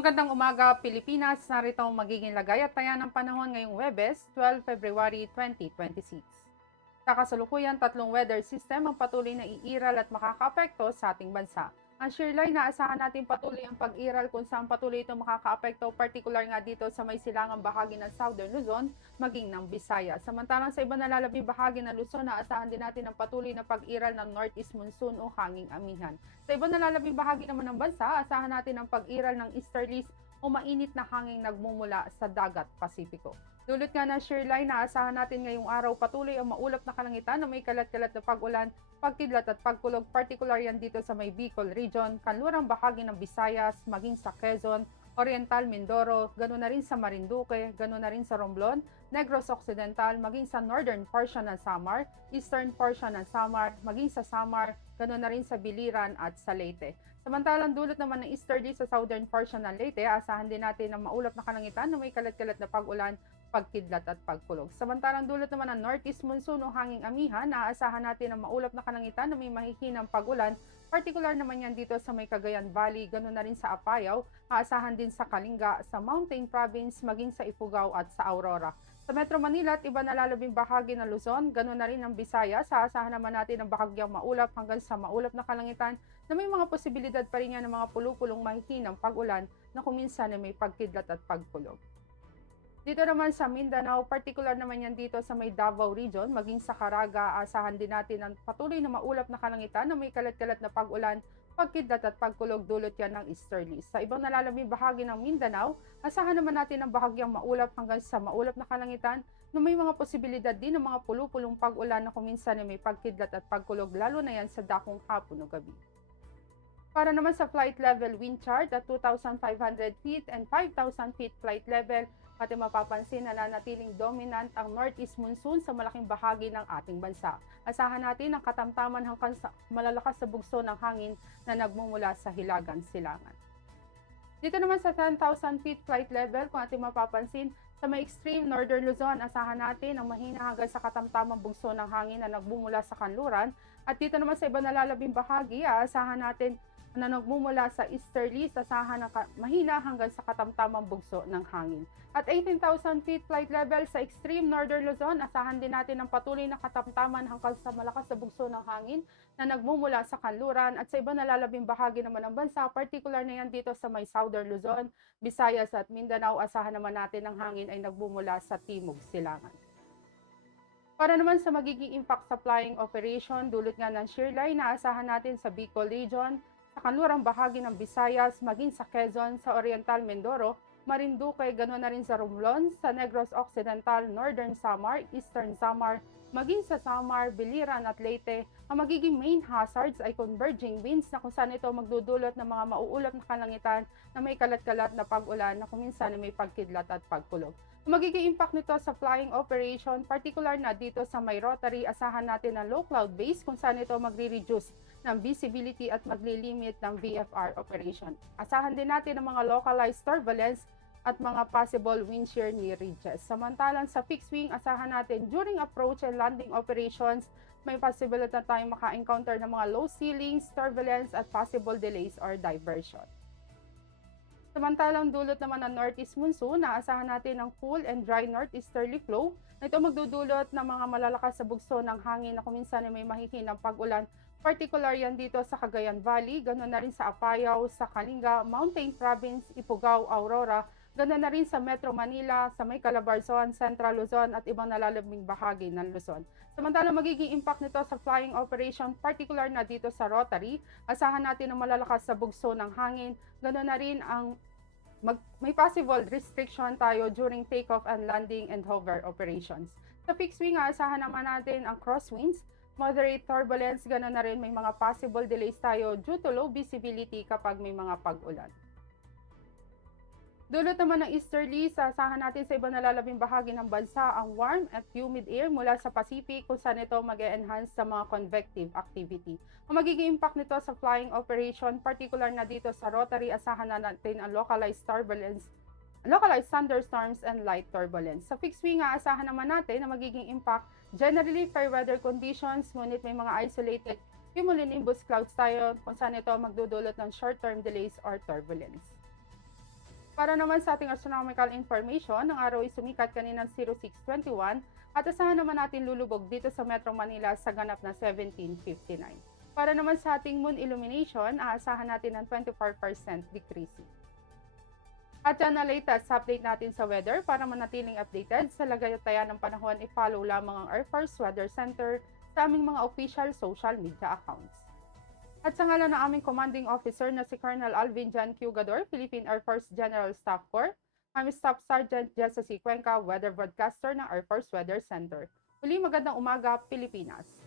Magandang umaga, Pilipinas. Narito ang magiging lagay at taya ng panahon ngayong Huwebes, 12 February 2026. Sa kasalukuyan, tatlong weather system ang patuloy na iiral at makakaapekto sa ating bansa. Ang shearline, naasahan natin patuloy ang pag-iral kung saan patuloy ito makakaapekto, particular nga dito sa may silangang bahagi ng Southern Luzon, maging ng Visayas. Samantalang sa iba nalalabing bahagi ng Luzon, naasahan din natin ang patuloy na pag-iral ng Northeast Monsoon o hanging amihan. Sa iba nalalabing bahagi naman ng bansa, asahan natin ang pag-iral ng easterlies o mainit na hanging nagmumula sa dagat Pasipiko. Dulot nga ng shearline, naasahan natin ngayong araw patuloy ang maulap na kalangitan na may kalat-kalat na pag-ulan, pagkidlat at pagkulog, particular yan dito sa may Bicol region, kanlurang bahagi ng Visayas, maging sa Quezon, Oriental Mindoro, ganoon na rin sa Marinduque, ganoon na rin sa Romblon, Negros Occidental, maging sa northern portion ng Samar, eastern portion ng Samar, maging sa Samar, ganoon na rin sa Biliran at sa Leyte. Samantalang dulot naman ng easterly sa southern portion ng Leyte, asahan din natin ang maulap na kalangitan na may kalat-kalat na pag-ulan, pagkidlat at pagkulog. Samantalang dulot naman ng northeast monsoon o hanging amihan, naaasahan natin ang maulap na kalangitan na may mahihinang pag-ulan, particular naman yan dito sa may Cagayan Valley, ganoon na rin sa Apayao, aasahan din sa Kalinga, sa Mountain Province, maging sa Ifugao at sa Aurora. Sa Metro Manila at iba nalalabing bahagi ng Luzon, ganoon na rin ang Visayas, aasahan naman natin ang bahagyang maulap hanggang sa maulap na kalangitan na may mga posibilidad pa rin yan ng mga pulupulong mahihinang pag-ulan na kuminsan na may pagkidlat at pagkulog. Dito naman sa Mindanao, particular naman yan dito sa may Davao region, maging sa Caraga, asahan din natin ang patuloy na maulap na kalangitan na may kalat-kalat na pag-ulan, pagkidlat at pagkulog, dulot yan ng easterlies. Sa ibang nalalabing bahagi ng Mindanao, asahan naman natin ang bahagyang maulap hanggang sa maulap na kalangitan na may mga posibilidad din ng mga pulupulong pag-ulan na kuminsan na may pagkidlat at pagkulog, lalo na yan sa dakong hapon o gabi. Para naman sa flight level wind chart at 2,500 feet and 5,000 feet flight level, pati mapapansin na nanatiling dominant ang northeast monsoon sa malaking bahagi ng ating bansa. Asahan natin ang katamtaman hanggang sa malalakas na bugso ng hangin na nagmumula sa hilagang silangan. Dito naman sa 10,000 feet flight level, kung ating mapapansin, sa may extreme northern Luzon, asahan natin ang mahina hanggang sa katamtamang bugso ng hangin na nagmumula sa kanluran. At dito naman sa iba nalalabing bahagi, aasahan natin na nagmumula sa easterly, asahan ng mahina hanggang sa katamtamang bugso ng hangin. At 18,000 feet flight level sa extreme northern Luzon, asahan din natin ang patuloy na katamtaman hanggang sa malakas na bugso ng hangin na nagmumula sa kanluran. At sa iba nalalabing bahagi naman ng bansa, particular na yan dito sa may southern Luzon, Visayas at Mindanao, asahan naman natin ang hangin ay nagmumula sa timog silangan. Para naman sa magiging impact sa flying operation, dulot nga ng shearline, naasahan natin sa Bicol region, sa kanlurang bahagi ng Visayas, maging sa Quezon, sa Oriental Mindoro, Marinduque, ganoon na rin sa Romblon, sa Negros Occidental, Northern Samar, Eastern Samar, maging sa Samar, Biliran at Leyte. Ang magiging main hazards ay converging winds na kung saan ito magdudulot ng mga mauulap na kalangitan na may kalat-kalat na pag-ulan na kuminsan may pagkidlat at pagkulog. Ang magiging impact nito sa flying operation, particular na dito sa may rotary, asahan natin ng low cloud base kung saan ito magre-reduce ng visibility at maglilimit ng VFR operation. Asahan din natin ang mga localized turbulence at mga possible wind shear near ridges. Samantalang sa fixed wing, asahan natin during approach and landing operations, may possibility na tayong maka-encounter ng mga low ceilings, turbulence at possible delays or diversion. Samantalang dulot naman ng northeast monsoon, naasahan natin ng cool and dry northeasterly flow na ito magdudulot ng mga malalakas sa bugso ng hangin na kuminsan ay may mahihinang pag-ulan. Particular yan dito sa Cagayan Valley, ganoon na rin sa Apayao, sa Kalinga, Mountain Province, Ifugao, Aurora, ganoon na rin sa Metro Manila, sa may Calabarzon, Central Luzon at ibang nalalabing bahagi ng Luzon. Samantalang magiging impact nito sa flying operation, particular na dito sa rotary, asahan natin ang malalakas sa bugso ng hangin, ganoon na rin ang may possible restriction tayo during takeoff and landing and hover operations. Sa fixed wing, asahan naman natin ang crosswinds, moderate turbulence, ganoon na rin may mga possible delays tayo due to low visibility kapag may mga pag-ulan. Dulot naman ng easterly, asahan natin sa ibang nalalabing bahagi ng bansa ang warm at humid air mula sa Pacific kung saan ito mag-enhance sa mga convective activity. Ang magiging impact nito sa flying operation, particular na dito sa rotary, asahan na natin ang localized turbulence, localized thunderstorms and light turbulence. Sa fixed wing, aasahan naman natin na magiging impact generally fair weather conditions, ngunit may mga isolated cumulonimbus clouds tayo kung saan ito magdudulot ng short-term delays or turbulence. Para naman sa ating astronomical information, ang araw ay sumikat kaninang 0621 at asahan naman natin lulubog dito sa Metro Manila sa ganap na 17:59. Para naman sa ating moon illumination, aasahan natin ng 24% decreasing. At yan na latest update natin sa weather. Para manatiling updated sa lagay at taya ng panahon, i-follow lamang ang Air Force Weather Center sa aming mga official social media accounts. At sa ngalan ng aming commanding officer na si Colonel Alvin Jan Cugador, Philippine Air Force General Staff Corps, I'm Staff Sergeant Jessa C. Cuenca, Weather Broadcaster ng Air Force Weather Center. Muli magandang umaga, Pilipinas!